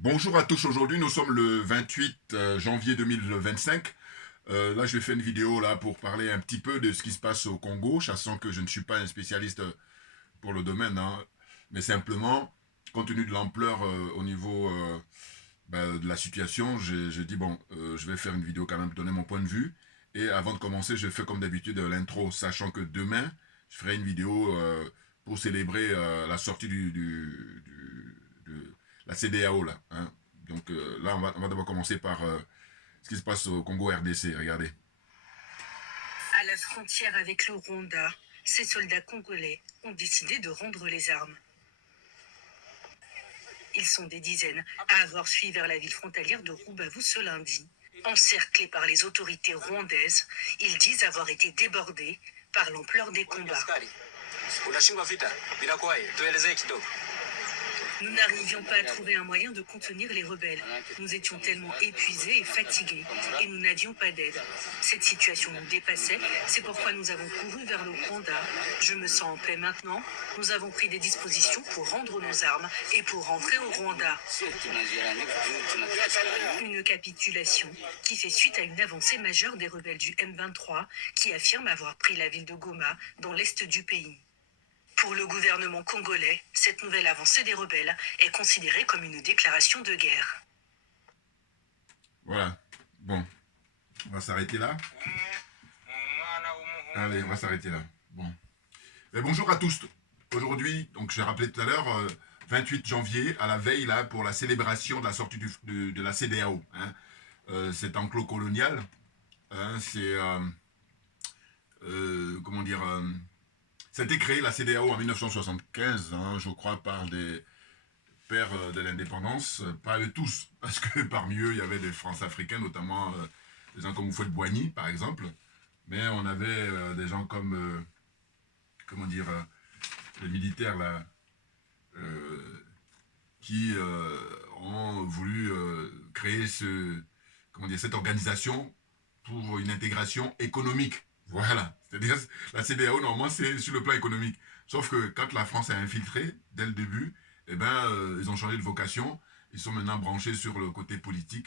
Bonjour à tous, aujourd'hui nous sommes le 28 janvier 2025. Là je vais faire une vidéo là pour parler un petit peu de ce qui se passe au Congo, sachant que je ne suis pas un spécialiste pour le domaine, hein, mais simplement, compte tenu de l'ampleur au niveau de la situation, j'ai dit bon, je vais faire une vidéo quand même, donner mon point de vue. Et avant de commencer, je fais comme d'habitude l'intro, sachant que demain, je ferai une vidéo pour célébrer la sortie de la CDAO là. Hein. Donc là, on va d'abord commencer par ce qui se passe au Congo RDC. Regardez. À la frontière avec le Rwanda, ces soldats congolais ont décidé de rendre les armes. Ils sont des dizaines à avoir fui vers la ville frontalière de Rubavu ce lundi. Encerclés par les autorités rwandaises, ils disent avoir été débordés par l'ampleur des combats. Nous n'arrivions pas à trouver un moyen de contenir les rebelles. Nous étions tellement épuisés et fatigués, et nous n'avions pas d'aide. Cette situation nous dépassait, c'est pourquoi nous avons couru vers le Rwanda. Je me sens en paix maintenant. Nous avons pris des dispositions pour rendre nos armes et pour rentrer au Rwanda. Une capitulation qui fait suite à une avancée majeure des rebelles du M23 qui affirment avoir pris la ville de Goma dans l'est du pays. Pour le gouvernement congolais, cette nouvelle avancée des rebelles est considérée comme une déclaration de guerre. Voilà. Bon, on va s'arrêter là. Allez, on va s'arrêter là. Bon. Et bonjour à tous. Aujourd'hui, donc j'ai rappelé tout à l'heure, 28 janvier, à la veille là, pour la célébration de la sortie de la CDAO. Hein. Cet enclos colonial, hein, c'est comment dire, ça a été créé la CDAO en 1975, hein, je crois, par des pères de l'indépendance, pas eux tous, parce que parmi eux, il y avait des France-Africains, notamment des gens comme Houphouët-Boigny, par exemple, mais on avait des gens comme, comment dire, les militaires là, euh, qui ont voulu créer comment dire, cette organisation pour une intégration économique. Voilà. C'est-à-dire, la CDAO, normalement, c'est sur le plan économique. Sauf que quand la France a infiltré, dès le début, eh ben, ils ont changé de vocation. Ils sont maintenant branchés sur le côté politique.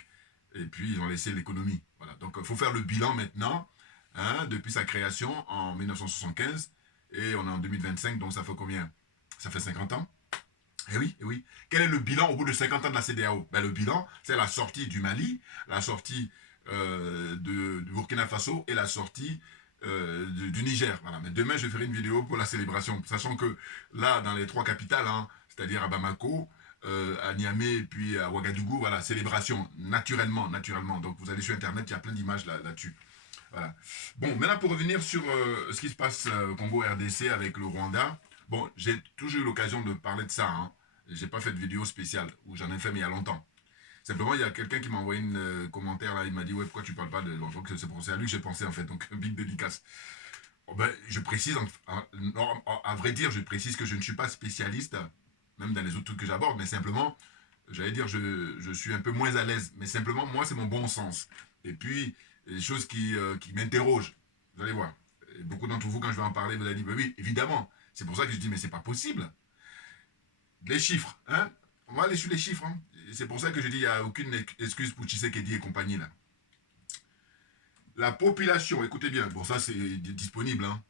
Et puis, ils ont laissé l'économie. Voilà. Donc, il faut faire le bilan maintenant, hein, depuis sa création en 1975. Et on est en 2025, donc ça fait combien? Ça fait 50 ans. Eh oui, eh oui. Quel est le bilan au bout de 50 ans de la CDAO? Ben, le bilan, c'est la sortie du Mali, la sortie du Burkina Faso et la sortie du Niger. Voilà. Mais demain, je ferai une vidéo pour la célébration, sachant que là, dans les trois capitales, hein, c'est-à-dire à Bamako, à Niamey et puis à Ouagadougou, voilà, célébration, naturellement, naturellement. Donc vous allez sur Internet, il y a plein d'images là-dessus. Voilà. Bon, maintenant pour revenir sur ce qui se passe au Congo RDC avec le Rwanda, bon, j'ai toujours eu l'occasion de parler de ça. Hein. J'ai pas fait de vidéo spéciale, ou j'en ai fait mais il y a longtemps. Simplement, il y a quelqu'un qui m'a envoyé un commentaire là, il m'a dit ouais pourquoi tu parles pas de. Donc c'est à lui que j'ai pensé en fait, donc big dédicace. Oh, ben, je précise, à vrai dire, je précise que je ne suis pas spécialiste, même dans les autres trucs que j'aborde, mais simplement, j'allais dire, je suis un peu moins à l'aise. Mais simplement, moi, c'est mon bon sens. Et puis, les choses qui m'interrogent, vous allez voir. Et beaucoup d'entre vous, quand je vais en parler, vous allez dire, bah oui, évidemment. C'est pour ça que je dis, mais c'est pas possible. Les chiffres, hein. On va aller sur les chiffres. Hein. C'est pour ça que je dis, il n'y a aucune excuse pour Tshisekedi et compagnie, là. La population, écoutez bien, bon, ça, c'est disponible, hein.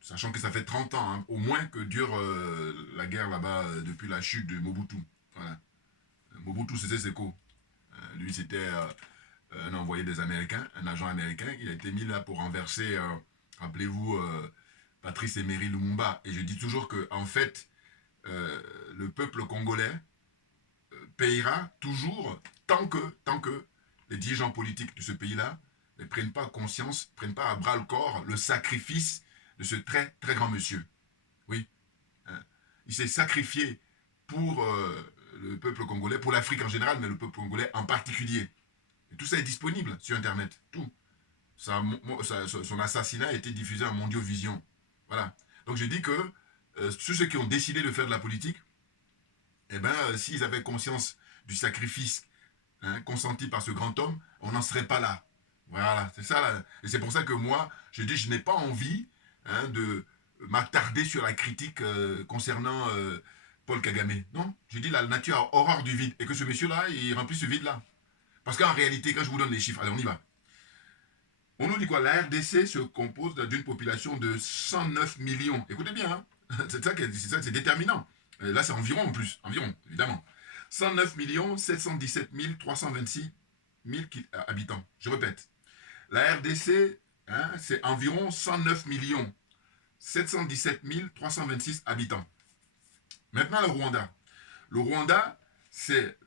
Sachant que ça fait 30 ans, hein, au moins, que dure la guerre là-bas depuis la chute de Mobutu. Voilà. Mobutu Sese Seko. Lui, c'était un envoyé des Américains, un agent américain. Il a été mis là pour renverser, rappelez-vous, Patrice Emery Lumumba. Et je dis toujours que, en fait, le peuple congolais payera toujours tant que les dirigeants politiques de ce pays-là ne prennent pas conscience, prennent pas à bras le corps le sacrifice de ce très très grand monsieur. Oui. Hein. Il s'est sacrifié pour le peuple congolais, pour l'Afrique en général, mais le peuple congolais en particulier. Et tout ça est disponible sur Internet. Tout. Son assassinat a été diffusé en Mondiovision. Voilà. Donc je dis que tous ceux qui ont décidé de faire de la politique, eh ben, s'ils avaient conscience du sacrifice consenti par ce grand homme, on n'en serait pas là. Voilà, c'est ça. Là. Et c'est pour ça que moi, je dis, je n'ai pas envie de m'attarder sur la critique concernant Paul Kagame. Non, je dis la nature a horreur du vide et que ce monsieur-là, il remplit ce vide-là. Parce qu'en réalité, quand je vous donne les chiffres, allez, on y va. On nous dit quoi? La RDC se compose d'une population de 109 millions. Écoutez bien, hein? C'est déterminant. Là, c'est environ en plus, environ, évidemment. 109 717 326 habitants. Je répète, la RDC, hein, c'est environ 109 717 326 habitants. Maintenant, le Rwanda. Le Rwanda, c'est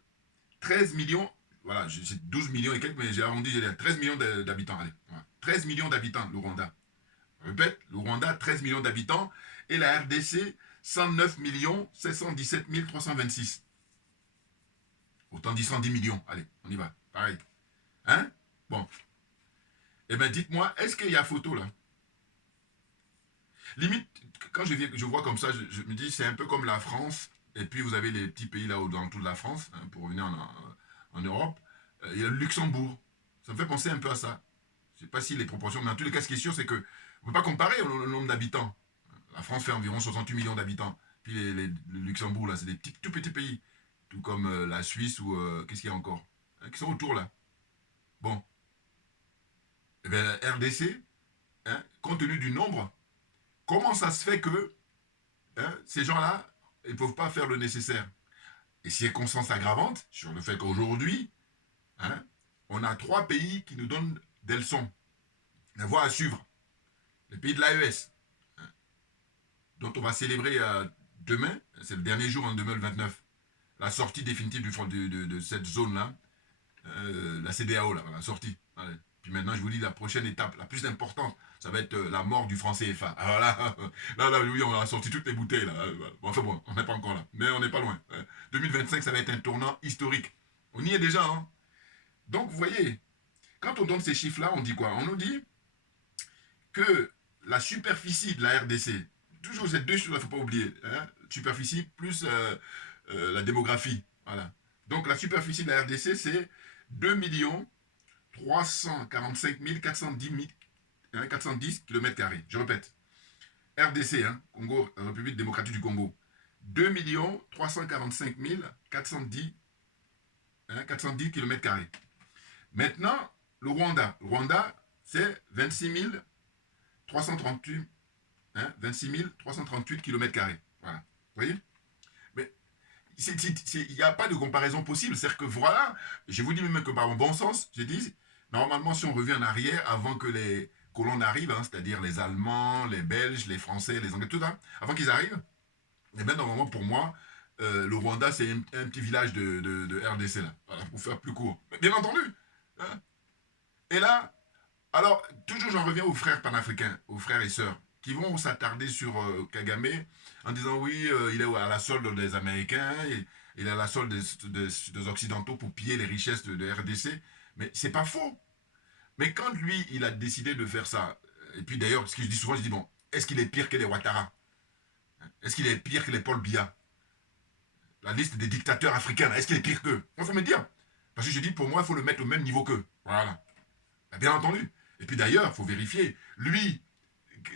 13 millions, voilà, j'ai 12 millions et quelques, mais j'ai arrondi, j'ai 13 millions d'habitants. Allez, voilà. 13 millions d'habitants, le Rwanda. Je répète, le Rwanda, 13 millions d'habitants, et la RDC, 109 717 326. Autant dit 110 millions. Allez, on y va. Pareil. Hein? Bon. Eh bien, dites-moi, est-ce qu'il y a photo là? Limite, quand je vois comme ça, je me dis, c'est un peu comme la France, et puis vous avez les petits pays là dans toute la France, hein, pour revenir en Europe. Il y a le Luxembourg. Ça me fait penser un peu à ça. Je ne sais pas si les proportions, mais en tous les cas, ce qui est sûr, c'est qu'on ne peut pas comparer le nombre d'habitants. La France fait environ 68 millions d'habitants. Puis le Luxembourg, là, c'est des tout petits pays. Tout comme la Suisse ou qu'est-ce qu'il y a encore, hein, qui sont autour là. Bon. Eh bien, RDC, hein, compte tenu du nombre, comment ça se fait que, hein, ces gens-là, ils ne peuvent pas faire le nécessaire? Et circonstance aggravante sur le fait qu'aujourd'hui, hein, on a 3 pays qui nous donnent des leçons, la voie à suivre. Les pays de l'AES, hein, dont on va célébrer demain, c'est le dernier jour, en 2029, la sortie définitive de cette zone-là, la CEDEAO, là, la sortie. Allez. Puis maintenant, je vous dis, la prochaine étape, la plus importante, ça va être la mort du franc CFA. Alors là, oui, on a sorti toutes les bouteilles, là. Bon, enfin bon, on n'est pas encore là, mais on n'est pas loin. 2025, ça va être un tournant historique. On y est déjà, hein. Donc, vous voyez, quand on donne ces chiffres-là, on dit quoi? On nous dit que la superficie de la RDC, toujours ces deux choses, il ne faut pas oublier, hein, superficie plus la démographie. Voilà. Donc, la superficie de la RDC, c'est 2 345 410 km². Je répète. RDC, hein, Congo, République démocratique du Congo. 2 345 410, hein, 410 km². Maintenant, le Rwanda. Le Rwanda, c'est 26 338, hein, 26 338 km². Voilà. Vous voyez? Mais il n'y a pas de comparaison possible. C'est-à-dire que voilà, je vous dis même que par mon bon sens, j'ai dit, normalement, si on revient en arrière, avant que les colons arrivent, hein, c'est-à-dire les Allemands, les Belges, les Français, les Anglais, tout ça, avant qu'ils arrivent, eh bien, normalement, pour moi, le Rwanda, c'est un petit village de RDC, là, voilà, pour faire plus court. Mais bien entendu. Hein. Et là, alors, toujours j'en reviens aux frères panafricains, aux frères et sœurs, qui vont s'attarder sur Kagame en disant oui, il est à la solde des Américains, il est à la solde des Occidentaux pour piller les richesses de RDC. Mais c'est pas faux. Mais quand lui, il a décidé de faire ça, et puis d'ailleurs, ce que je dis souvent, je dis bon, est-ce qu'il est pire que les Ouattara? Est-ce qu'il est pire que les Paul Biya? La liste des dictateurs africains, est-ce qu'il est pire qu'eux? Il faut me dire. Parce que je dis, pour moi, il faut le mettre au même niveau qu'eux. Voilà. Bien entendu. Et puis d'ailleurs, il faut vérifier. Lui,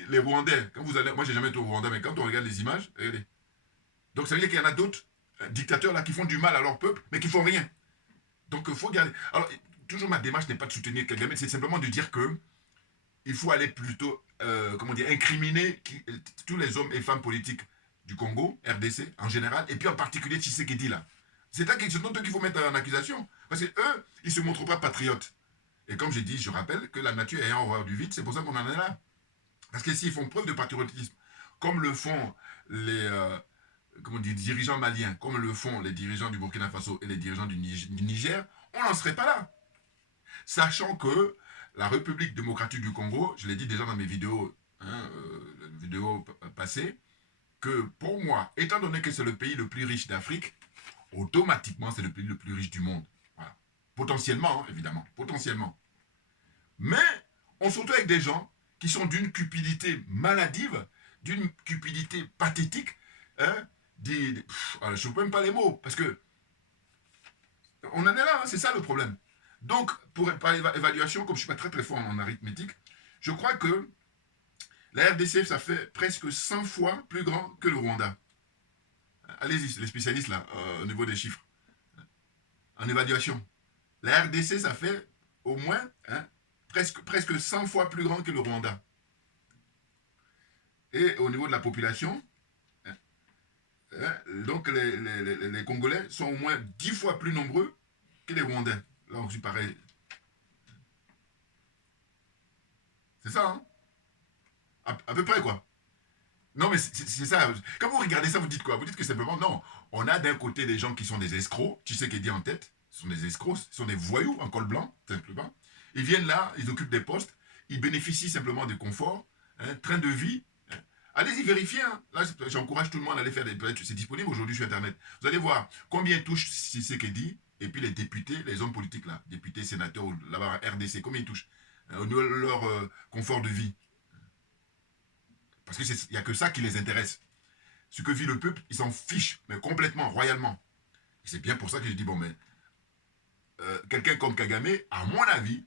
les Rwandais, quand vous allez. Moi, j'ai jamais été au Rwanda, mais quand on regarde les images, regardez. Donc ça veut dire qu'il y en a d'autres dictateurs là qui font du mal à leur peuple, mais qui font rien. Donc il faut garder. Alors, toujours ma démarche n'est pas de soutenir Kagame, c'est simplement de dire que il faut aller plutôt, comment dire, incriminer tous les hommes et femmes politiques du Congo, RDC en général, et puis en particulier Tshisekedi là. C'est eux qu'il faut mettre en accusation. Parce qu'eux, ils ne se montrent pas patriotes. Et comme j'ai dit, je rappelle que la nature ayant horreur du vide, c'est pour ça qu'on en est là. Parce que s'ils font preuve de patriotisme, comme le font les dirigeants maliens, comme le font les dirigeants du Burkina Faso et les dirigeants du Niger, on n'en serait pas là. Sachant que la République démocratique du Congo, je l'ai dit déjà dans mes vidéos, hein, vidéos passées, que pour moi, étant donné que c'est le pays le plus riche d'Afrique, automatiquement c'est le pays le plus riche du monde. Voilà. Potentiellement, hein, évidemment, potentiellement. Mais on se retrouve avec des gens qui sont d'une cupidité maladive, d'une cupidité pathétique, hein, je ne sais même pas les mots, parce que on en est là, hein, c'est ça le problème. Donc, par évaluation, comme je ne suis pas très très fort en arithmétique, je crois que la RDC, ça fait presque 100 fois plus grand que le Rwanda. Allez-y, les spécialistes là, au niveau des chiffres, en évaluation. La RDC, ça fait au moins presque 100 fois plus grand que le Rwanda. Et au niveau de la population, donc les Congolais sont au moins 10 fois plus nombreux que les Rwandais. Là, on suit pareil. C'est ça, hein? À peu près, quoi. Non, mais c'est ça. Quand vous regardez ça, vous dites quoi? Vous dites que simplement, non. On a d'un côté des gens qui sont des escrocs, tu sais qui est dit en tête. Ce sont des escrocs, ce sont des voyous en col blanc, simplement. Ils viennent là, ils occupent des postes, ils bénéficient simplement de confort, train de vie. Allez-y vérifier. Hein. Là, j'encourage tout le monde à aller faire des. C'est disponible aujourd'hui sur Internet. Vous allez voir combien touche Tshisekedi et puis les députés, les hommes politiques là, députés, sénateurs, là-bas, RDC, combien ils touchent au niveau de leur confort de vie. Parce qu'il n'y a que ça qui les intéresse. Ce que vit le peuple, ils s'en fichent, mais complètement, royalement. Et c'est bien pour ça que je dis, bon, mais quelqu'un comme Kagame, à mon avis,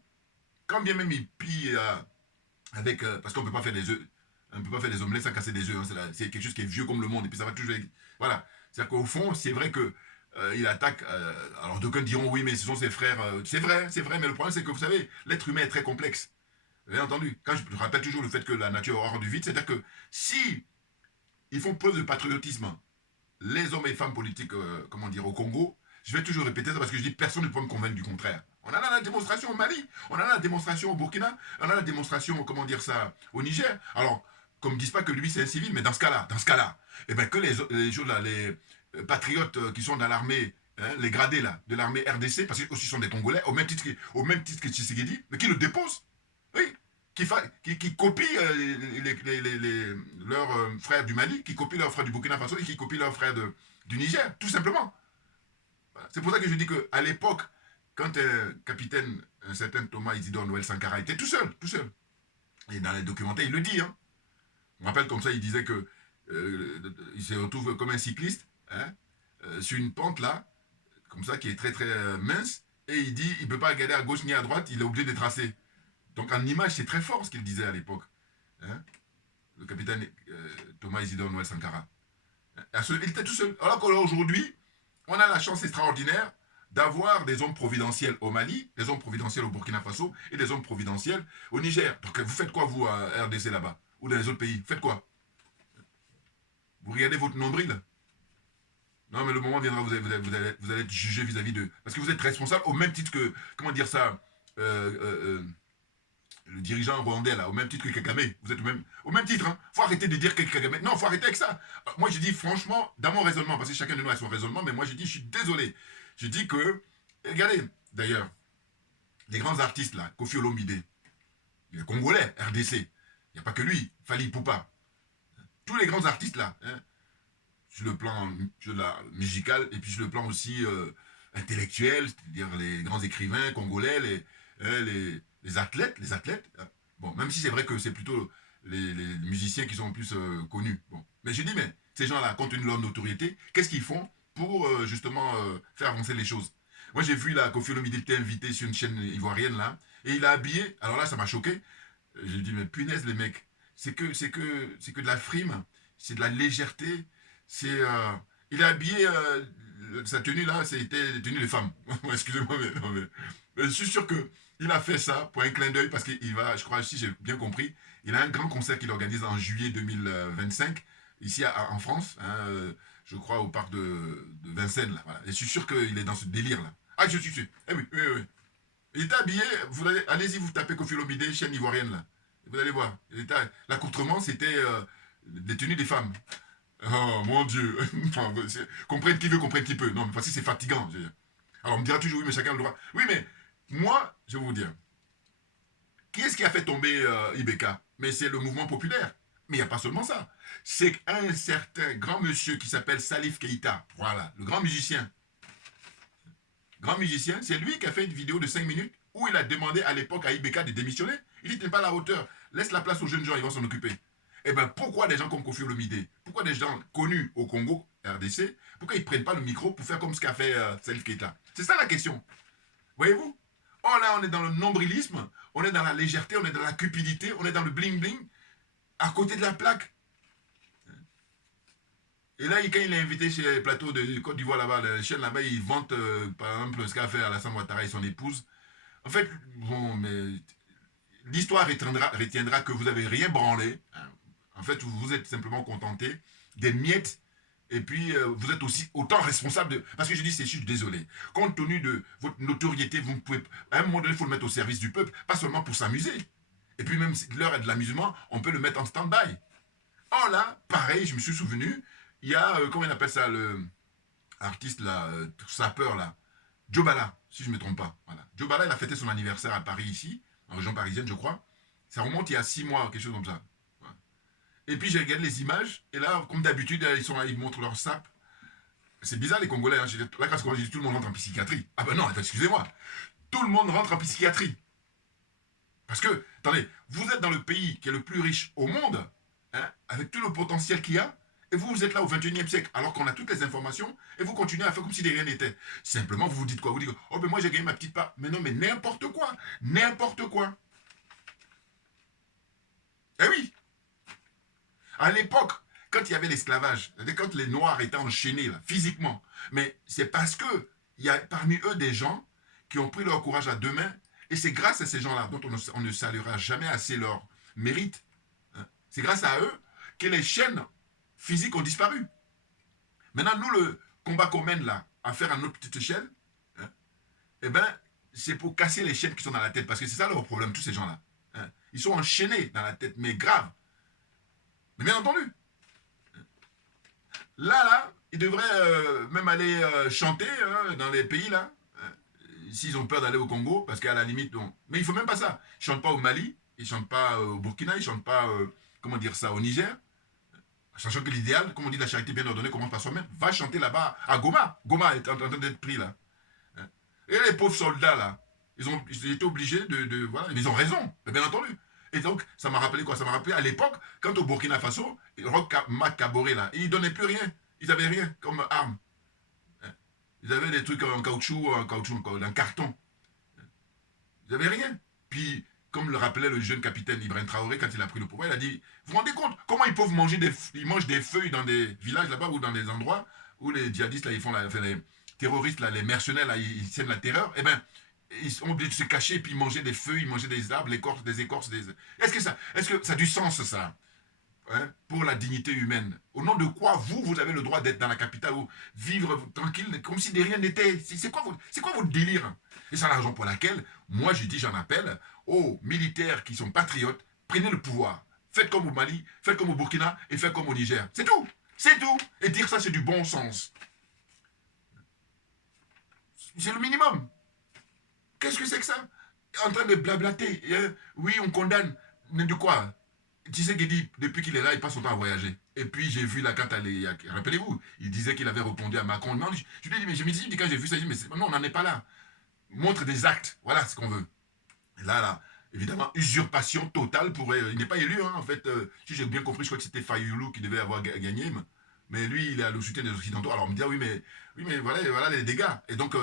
quand bien même il pille avec... parce qu'on ne peut pas faire des œufs, on ne peut pas faire des omelettes sans casser des œufs. Hein, c'est quelque chose qui est vieux comme le monde, et puis ça va toujours... Voilà. C'est-à-dire qu'au fond, c'est vrai que il attaque... alors d'aucuns diront, oui, mais ce sont ses frères... c'est vrai, mais le problème, c'est que, vous savez, l'être humain est très complexe. Vous avez entendu? Quand je rappelle toujours le fait que la nature a horreur du vide, c'est-à-dire que si ils font preuve de patriotisme, les hommes et femmes politiques, comment dire, au Congo, je vais toujours répéter ça parce que je dis personne ne peut me convaincre du contraire. On a là la démonstration au Mali, on a là la démonstration au Burkina, on a la démonstration, comment dire ça, au Niger. Alors, qu'on ne me dise pas que lui c'est un civil, mais dans ce cas-là, eh ben que les patriotes qui sont dans l'armée, les gradés là, de l'armée RDC, parce qu'ils aussi sont des Congolais, au même titre que Tshisekedi, mais qui le déposent. Oui, qui copient leurs frères du Mali, qui copient leurs frères du Burkina Faso et qui copient leurs frères du Niger, tout simplement. C'est pour ça que je dis qu'à l'époque, quand capitaine, un certain Thomas Isidore Noël Sankara était tout seul. Et dans les documentaires, il le dit. Hein. Je me rappelle comme ça, il disait que il se retrouve comme un cycliste sur une pente là, comme ça, qui est très très mince, et il dit il ne peut pas regarder à gauche ni à droite, il est obligé de tracer. Donc en image, c'est très fort ce qu'il disait à l'époque. Hein, le capitaine Thomas Isidore Noël Sankara. Il était tout seul. Alors qu'aujourd'hui, on a la chance extraordinaire d'avoir des hommes providentiels au Mali, des hommes providentiels au Burkina Faso et des hommes providentiels au Niger. Donc vous faites quoi, vous, à RDC là-bas? Ou dans les autres pays? Faites quoi? Vous regardez votre nombril? Non, mais le moment viendra, vous allez être jugé vis-à-vis d'eux. Parce que vous êtes responsable au même titre que, comment dire ça, le dirigeant rwandais, là, au même titre que Kagame. Vous êtes au même titre. Hein. Faut arrêter de dire que Kagame... Non, faut arrêter avec ça. Moi, je dis franchement, dans mon raisonnement, parce que chacun de nous a son raisonnement, mais moi, je dis, je suis désolé. Je dis que... Regardez, d'ailleurs, les grands artistes, là, Kofi Olomide, il est congolais, RDC. Il n'y a pas que lui, Fali Poupa. Tous les grands artistes, là, sur le plan musical, et puis sur le plan aussi intellectuel, c'est-à-dire les grands écrivains congolais, les athlètes. Bon, même si c'est vrai que c'est plutôt les musiciens qui sont plus connus. Bon. Mais je dis, mais ces gens-là, compte tenu de leur notoriété, qu'est-ce qu'ils font pour justement faire avancer les choses? Moi, j'ai vu là, Kofi Olomide était invité sur une chaîne ivoirienne là, et il a habillé, alors là, ça m'a choqué. J'ai dit, mais punaise, les mecs, c'est que de la frime, c'est de la légèreté, il a habillé, sa tenue là, c'était tenue de femme. Excusez-moi, mais je suis sûr que il a fait ça pour un clin d'œil parce qu'il va, je crois, si j'ai bien compris, il a un grand concert qu'il organise en juillet 2025, ici en France, hein, je crois au parc de Vincennes. Là, voilà. Et je suis sûr qu'il est dans ce délire-là. Ah, je suis sûr. Eh oui. Il était habillé, allez-y, vous tapez Kofi Olomide, chaîne ivoirienne, là. Vous allez voir. L'accoutrement, c'était des tenues des femmes. Oh, mon Dieu. Comprenne qui veut, comprenne qui peut. Non, mais parce que c'est fatigant. Alors, on me dira toujours, oui, mais chacun a le droit. Oui, mais moi, je vais vous dire, qui est-ce qui a fait tomber Ibeka? Mais c'est le mouvement populaire. Mais il n'y a pas seulement ça. C'est un certain grand monsieur qui s'appelle Salif Keïta. Voilà, le grand musicien. Grand musicien, c'est lui qui a fait une vidéo de 5 minutes où il a demandé à l'époque à Ibeka de démissionner. Il dit, tu n'es pas à la hauteur. Laisse la place aux jeunes gens, ils vont s'en occuper. Eh bien, pourquoi des gens comme Kofi Olomide, pourquoi des gens connus au Congo, RDC, pourquoi ils ne prennent pas le micro pour faire comme ce qu'a fait Salif Keïta? C'est ça la question. Voyez-vous? Oh là, on est dans le nombrilisme, on est dans la légèreté, on est dans la cupidité, on est dans le bling-bling, à côté de la plaque. Et là, quand il est invité chez les plateaux de Côte d'Ivoire là-bas, les chaînes là-bas, il vante par exemple ce qu'a fait Alassane Ouattara et son épouse. En fait, bon, mais l'histoire retiendra que vous n'avez rien branlé. Hein. En fait, vous vous êtes simplement contenté des miettes. Et puis, vous êtes aussi autant responsable de... Parce que je dis, je suis désolé. Compte tenu de votre notoriété, vous ne pouvez... À un moment donné, il faut le mettre au service du peuple, pas seulement pour s'amuser. Et puis, même si l'heure est de l'amusement, on peut le mettre en stand-by. Oh là, pareil, je me suis souvenu, il y a, comment on appelle ça, le artiste là, sapeur là, Joe Bala, si je ne me trompe pas. Voilà. Joe Bala, il a fêté son anniversaire à Paris ici, en région parisienne, je crois. Ça remonte il y a 6 mois, quelque chose comme ça. Voilà. Et puis j'ai regardé les images, et là, comme d'habitude, ils sont là, ils montrent leur sap. C'est bizarre les Congolais, hein. Là quand j'ai dit tout le monde rentre en psychiatrie. Ah ben non, excusez-moi. Tout le monde rentre en psychiatrie. Parce que, attendez, vous êtes dans le pays qui est le plus riche au monde, hein, avec tout le potentiel qu'il y a, et vous, vous êtes là au 21e siècle, alors qu'on a toutes les informations, et vous continuez à faire comme si de rien n'était. Simplement, vous vous dites quoi? Vous dites, oh ben moi j'ai gagné ma petite part. Mais non, mais n'importe quoi. N'importe quoi. Eh oui. À l'époque, quand il y avait l'esclavage, quand les Noirs étaient enchaînés, là, physiquement, mais c'est parce que il y a parmi eux des gens qui ont pris leur courage à deux mains, et c'est grâce à ces gens-là, dont on ne saluera jamais assez leur mérite, hein, c'est grâce à eux que les chaînes physiques ont disparu. Maintenant, nous, le combat qu'on mène là, à faire à notre petite échelle, hein, eh ben, c'est pour casser les chaînes qui sont dans la tête, parce que c'est ça leur problème, tous ces gens-là. Hein. Ils sont enchaînés dans la tête, mais grave. Mais bien entendu, là, ils devraient même aller chanter hein, dans les pays là, hein, s'ils ont peur d'aller au Congo, parce qu'à la limite, non. Mais il faut même pas ça. Ils chantent pas au Mali, ils chantent pas au Burkina, ils chantent pas, comment dire ça, au Niger. Sachant que l'idéal, comme on dit, la charité bien ordonnée commence par soi-même. Va chanter là-bas à Goma. Goma est en train d'être pris là. Hein. Et les pauvres soldats là, ils étaient obligés voilà, ils ont raison, bien entendu. Et donc, ça m'a rappelé quoi? Ça m'a rappelé à l'époque, quand au Burkina Faso, Roch Kaboré là, ils ne donnaient plus rien. Ils n'avaient rien comme arme. Hein. Ils avaient des trucs en caoutchouc, en carton. Ils n'avaient rien. Puis, comme le rappelait le jeune capitaine Ibrahim Traoré quand il a pris le pouvoir, il a dit, vous vous rendez compte comment ils peuvent manger ils mangent des feuilles dans des villages là-bas ou dans des endroits où les djihadistes là, ils font enfin, les terroristes là, les mercenaires là, ils sèment la terreur. Eh ben, ils sont obligés de se cacher et puis manger des feuilles, manger des arbres, l'écorce, des écorces. Est-ce que ça a du sens ça? Hein, pour la dignité humaine. Au nom de quoi vous avez le droit d'être dans la capitale ou vivre tranquille comme si de rien n'était? C'est quoi votre délire? Et c'est la raison pour laquelle, moi je dis, j'en appelle aux militaires qui sont patriotes, prenez le pouvoir. Faites comme au Mali, faites comme au Burkina et faites comme au Niger. C'est tout. C'est tout. Et dire ça, c'est du bon sens. C'est le minimum. Qu'est-ce que c'est que ça? En train de blablater. Oui, on condamne. Mais de quoi? Tu sais qu'il dit, depuis qu'il est là, il passe son temps à voyager. Et puis j'ai vu là, quand elle est. Rappelez-vous, il disait qu'il avait répondu à Macron. Non, je lui ai dit, mais je me dis, quand j'ai vu ça, je dis, mais non, on n'en est pas là. Montre des actes. Voilà ce qu'on veut. Et là, évidemment, usurpation totale pour. Il n'est pas élu, hein, en fait. Si j'ai bien compris, je crois que c'était Fayoulou qui devait avoir gagné. Mais lui, il est à le soutien des Occidentaux. Alors on me dit, ah oui, mais voilà les dégâts. Et donc,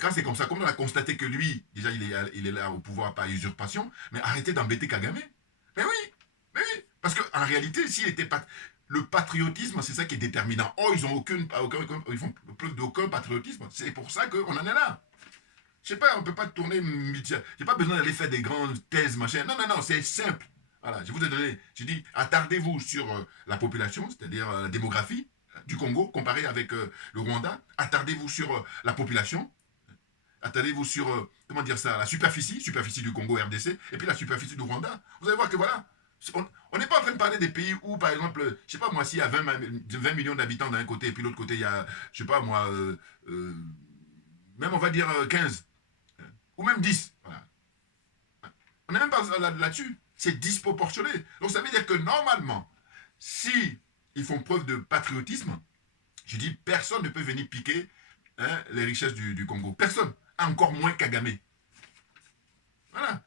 quand c'est comme ça, comme on a constaté que lui, déjà, il est là au pouvoir par usurpation, mais arrêtez d'embêter Kagame. Mais oui, mais oui. Parce qu'en réalité, s'il était pas. Le patriotisme, c'est ça qui est déterminant. Oh, ils ont ils font preuve d'aucun patriotisme. C'est pour ça qu'on en est là. Je sais pas, on peut pas tourner. J'ai pas besoin d'aller faire des grandes thèses, machin. Non, non, non, c'est simple. Voilà, je vous ai donné. J'ai dit, attardez-vous sur la population, c'est-à-dire la démographie du Congo, comparée avec le Rwanda. Attardez-vous sur la population. Attardez-vous sur, comment dire ça, la superficie du Congo RDC, et puis la superficie du Rwanda. Vous allez voir que voilà, on n'est pas en train de parler des pays où, par exemple, je sais pas moi, s'il y a 20 millions d'habitants d'un côté, et puis l'autre côté, il y a, je sais pas moi, même on va dire 15, ou même 10. Voilà. On n'est même pas là-dessus. C'est disproportionné. Donc ça veut dire que normalement, si ils font preuve de patriotisme, je dis personne ne peut venir piquer hein, les richesses du Congo. Personne. Encore moins Kagame. Voilà.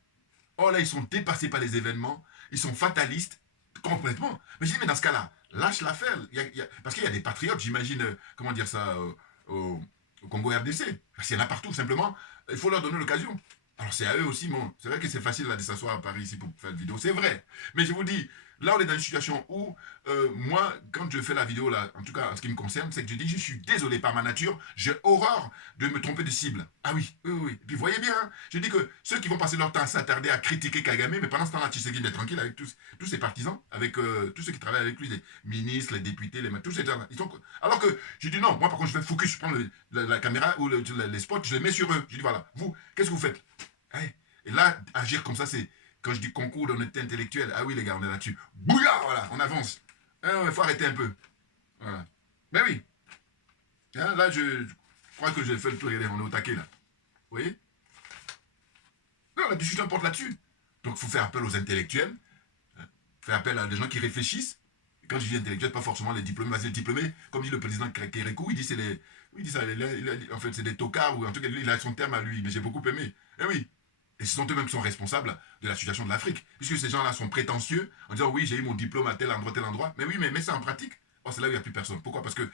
Oh là, ils sont dépassés par les événements. Ils sont fatalistes complètement. Mais je dis, mais dans ce cas-là, lâche l'affaire. Parce qu'il y a des patriotes, j'imagine, comment dire ça, au Congo RDC. Parce qu'il y en a partout, simplement. Il faut leur donner l'occasion. Alors c'est à eux aussi, bon, c'est vrai que c'est facile là, de s'asseoir à Paris ici pour faire une vidéo, c'est vrai. Mais je vous dis, Là, on est dans une situation où, moi, quand je fais la vidéo, là, en tout cas, en ce qui me concerne, c'est que je dis, je suis désolé par ma nature, j'ai horreur de me tromper de cible. Ah oui, oui, oui. Et puis, vous voyez bien, hein, je dis que ceux qui vont passer leur temps à s'attarder à critiquer Kagame, mais pendant ce temps-là, Tshisekedi est tranquille avec tous ses partisans, avec tous ceux qui travaillent avec lui, les ministres, les députés, tous ces gens-là. Alors que, je dis non, moi, par contre, je fais focus, je prends la caméra ou les spots, je les mets sur eux. Je dis, voilà, vous, qu'est-ce que vous faites? Hey. Et là, agir comme ça, c'est... Quand je dis concours d'honnêteté intellectuelle, ah oui les gars, on est là-dessus. Bouillard, voilà, on avance. Il faut arrêter un peu. Voilà. Mais oui. Hein, là, je crois que j'ai fait le tour, on est au taquet là. Vous voyez? Non, la discussion porte là-dessus. Donc il faut faire appel aux intellectuels, hein, faire appel à des gens qui réfléchissent. Et quand je dis intellectuels, pas forcément les diplômés, parce que les diplômés, comme dit le président Kérékou, il dit c'est les. Oui, il dit ça, en fait c'est des tocards, ou en tout cas il a son terme à lui, mais j'ai beaucoup aimé. Eh oui, et ce sont eux-mêmes qui sont responsables de la situation de l'Afrique. Puisque ces gens-là sont prétentieux en disant oui, j'ai eu mon diplôme à tel endroit, tel endroit. Mais oui, mais mets ça en pratique. Oh, c'est là où il n'y a plus personne. Pourquoi? Parce que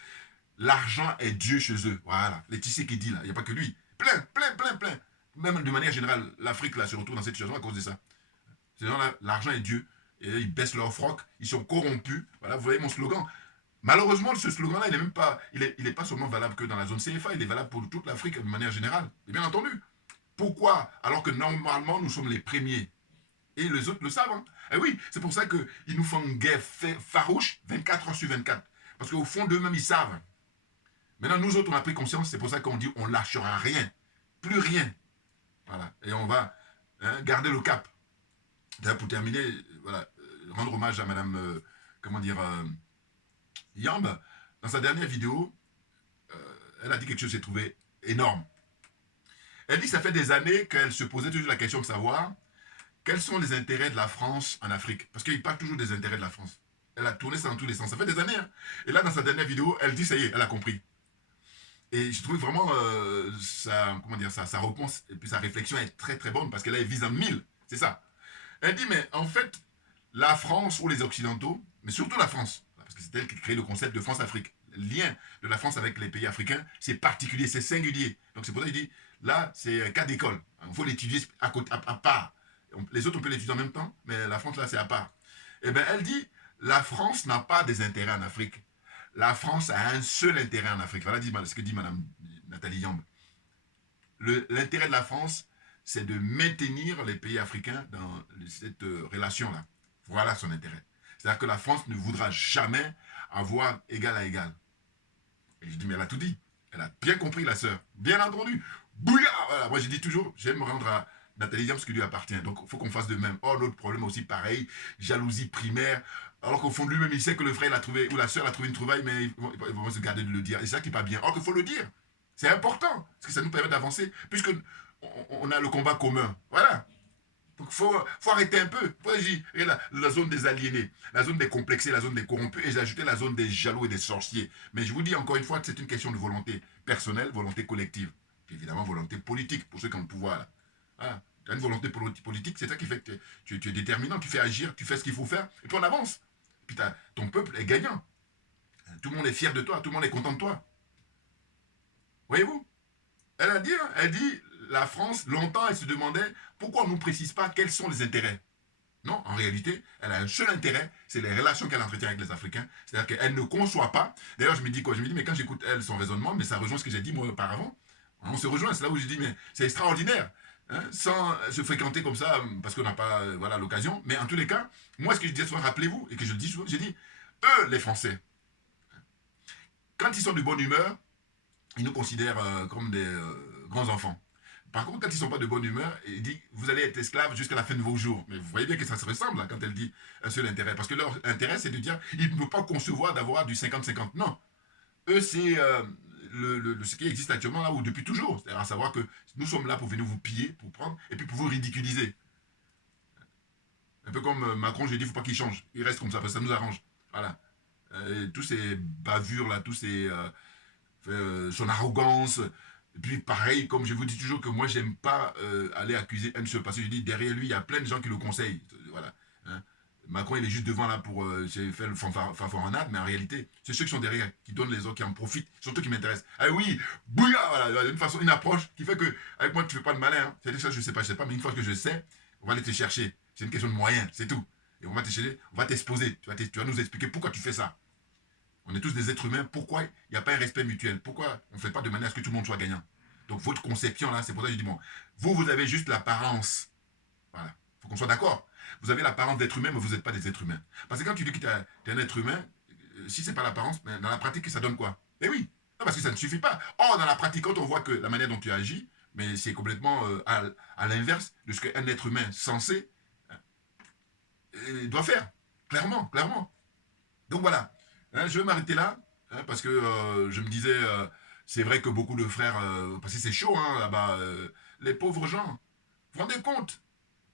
l'argent est Dieu chez eux. Voilà. Les tissés qui dit là, il n'y a pas que lui. Plein, plein, plein, plein. Même de manière générale, l'Afrique là se retrouve dans cette situation à cause de ça. Ces gens-là, l'argent est Dieu. Et ils baissent leur froc, ils sont corrompus. Voilà, vous voyez mon slogan. Malheureusement, ce slogan-là, il n'est même pas, il est pas seulement valable que dans la zone CFA, il est valable pour toute l'Afrique de manière générale. Et bien entendu. Pourquoi? Alors que normalement, nous sommes les premiers. Et les autres le savent. Hein. Et oui, c'est pour ça qu'ils nous font une guerre farouche 24 heures sur 24. Parce qu'au fond d'eux-mêmes, ils savent. Maintenant, nous autres, on a pris conscience. C'est pour ça qu'on dit on lâchera rien. Plus rien. Voilà. Et on va garder le cap. D'ailleurs, pour terminer, voilà, rendre hommage à Madame, comment dire, Yamb. Dans sa dernière vidéo, elle a dit quelque chose que j'ai trouvé énorme. Elle dit que ça fait des années qu'elle se posait toujours la question de savoir quels sont les intérêts de la France en Afrique. Parce qu'il parle toujours des intérêts de la France. Elle a tourné ça dans tous les sens. Ça fait des années. Hein. Et là, dans sa dernière vidéo, elle dit, ça y est, elle a compris. Et je trouve vraiment comment dire, sa réponse et puis sa réflexion est très très bonne parce qu'elle vise en mille. C'est ça. Elle dit, mais en fait, la France ou les Occidentaux, mais surtout la France, parce que c'est elle qui crée le concept de France-Afrique. Le lien de la France avec les pays africains, c'est particulier, c'est singulier. Donc c'est pour ça qu'il dit, là, c'est un cas d'école. Il faut l'étudier à part. Les autres, on peut l'étudier en même temps, mais la France, là, c'est à part. Eh bien, elle dit, la France n'a pas des intérêts en Afrique. La France a un seul intérêt en Afrique. Voilà ce que dit Mme Nathalie Yamb. L'intérêt de la France, c'est de maintenir les pays africains dans cette relation-là. Voilà son intérêt. C'est-à-dire que la France ne voudra jamais avoir égal à égal. Et je dis, mais elle a tout dit. Elle a bien compris, la sœur. Bien entendu. Bouillard. Voilà. Moi, je dis toujours, j'aime me rendre à Nathalie Yamb ce qui lui appartient. Donc, il faut qu'on fasse de même. Oh, l'autre problème aussi, pareil. Jalousie primaire. Alors qu'au fond de lui-même, il sait que le frère l'a trouvé, ou la sœur a trouvé une trouvaille, mais ils vont se garder de le dire. Et c'est ça qui n'est pas bien. Or qu'il faut le dire. C'est important. Parce que ça nous permet d'avancer. Puisque on a le combat commun. Voilà. Donc, faut arrêter un peu. Faut agir. La zone des aliénés, la zone des complexés, la zone des corrompus, et j'ai ajouté la zone des jaloux et des sorciers. Mais je vous dis encore une fois que c'est une question de volonté personnelle, volonté collective. Puis évidemment, volonté politique, pour ceux qui ont le pouvoir. Là. Voilà. Tu as une volonté politique, c'est ça qui fait que tu es déterminant, tu fais agir, tu fais ce qu'il faut faire, et puis on avance. Puis ton peuple est gagnant. Tout le monde est fier de toi, tout le monde est content de toi. Voyez-vous? Elle dit, la France, longtemps, elle se demandait pourquoi on ne nous précise pas quels sont les intérêts. Non, en réalité, elle a un seul intérêt, c'est les relations qu'elle entretient avec les Africains. C'est-à-dire qu'elle ne conçoit pas. D'ailleurs, je me dis quoi? Je me dis, mais quand j'écoute elle, son raisonnement, mais ça rejoint ce que j'ai dit moi auparavant. On se rejoint, c'est là où je dis, mais c'est extraordinaire. Hein, sans se fréquenter comme ça, parce qu'on n'a pas voilà, l'occasion. Mais en tous les cas, moi, ce que je dis souvent, rappelez-vous, et que je le dis souvent, j'ai dit, eux, les Français, quand ils sont de bonne humeur, ils nous considèrent comme des grands enfants. Par contre, quand ils ne sont pas de bonne humeur, il dit vous allez être esclaves jusqu'à la fin de vos jours. Mais vous voyez bien que ça se ressemble là, quand elle dit un seul intérêt. Parce que leur intérêt, c'est de dire ils ne peuvent pas concevoir d'avoir du 50-50. Non. Eux, c'est ce qui existe actuellement là, ou depuis toujours. C'est-à-dire à savoir que nous sommes là pour venir vous piller, pour prendre, et puis pour vous ridiculiser. Un peu comme Macron, j'ai dit il ne faut pas qu'il change. Il reste comme ça, parce que ça nous arrange. Voilà. Tous ces bavures là, son arrogance. Et puis pareil, comme je vous dis toujours que moi j'aime pas aller accuser un seul, parce que je dis derrière lui il y a plein de gens qui le conseillent. Voilà. Hein. Macron il est juste devant là pour faire le fanfaronade, mais en réalité c'est ceux qui sont derrière, qui donnent les autres, qui en profitent, surtout qui m'intéressent. Ah oui, bouilla, voilà, une façon, une approche qui fait que avec moi tu fais pas de malin. Hein. C'est des choses que je sais pas, mais une fois que je sais, on va aller te chercher. C'est une question de moyens, c'est tout. Et on va t'exposer. Tu vas nous expliquer pourquoi tu fais ça. On est tous des êtres humains. Pourquoi il n'y a pas un respect mutuel? Pourquoi on ne fait pas de manière à ce que tout le monde soit gagnant? Donc votre conception là, c'est pour ça que je dis, bon, vous avez juste l'apparence. Voilà. Il faut qu'on soit d'accord. Vous avez l'apparence d'être humain, mais vous n'êtes pas des êtres humains. Parce que quand tu dis que tu es un être humain, si c'est pas l'apparence, dans la pratique, ça donne quoi? Eh oui. Non, parce que ça ne suffit pas. Or, dans la pratique, quand on voit que la manière dont tu agis, mais c'est complètement à l'inverse de ce qu'un être humain censé doit faire. Clairement, clairement. Donc voilà. Hein, je vais m'arrêter là, hein, parce que je me disais, c'est vrai que beaucoup de frères, parce que c'est chaud hein, là-bas, les pauvres gens, vous vous rendez compte?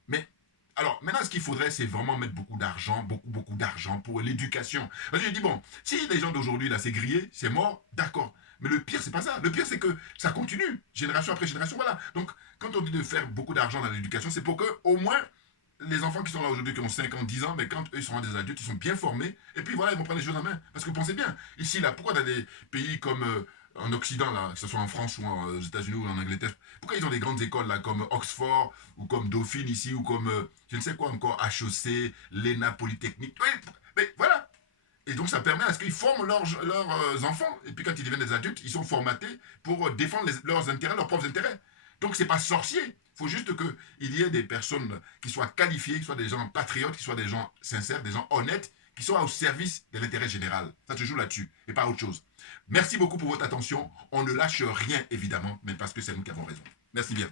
Mais alors, maintenant, ce qu'il faudrait, c'est vraiment mettre beaucoup d'argent, beaucoup d'argent pour l'éducation. Parce que je dis, bon, si les gens d'aujourd'hui, là, c'est grillé, c'est mort, d'accord. Mais le pire, c'est pas ça. Le pire, c'est que ça continue, génération après génération, voilà. Donc, quand on dit de faire beaucoup d'argent dans l'éducation, c'est pour que, au moins, les enfants qui sont là aujourd'hui, qui ont 5 ans, 10 ans, mais quand eux seront des adultes, ils sont bien formés, et puis voilà, ils vont prendre les choses en main. Parce que pensez bien, ici, là, pourquoi dans des pays comme en Occident, là, que ce soit en France ou aux États-Unis ou en Angleterre, pourquoi ils ont des grandes écoles, là, comme Oxford, ou comme Dauphine ici, ou comme, je ne sais quoi encore, HEC, l'ENA Polytechnique, mais voilà. Et donc ça permet à ce qu'ils forment leurs enfants, et puis quand ils deviennent des adultes, ils sont formatés pour défendre leurs intérêts, leurs propres intérêts. Donc c'est pas sorcier. Il faut juste qu'il y ait des personnes qui soient qualifiées, qui soient des gens patriotes, qui soient des gens sincères, des gens honnêtes, qui soient au service de l'intérêt général. Ça se joue là-dessus, et pas autre chose. Merci beaucoup pour votre attention. On ne lâche rien, évidemment, mais parce que c'est nous qui avons raison. Merci bien.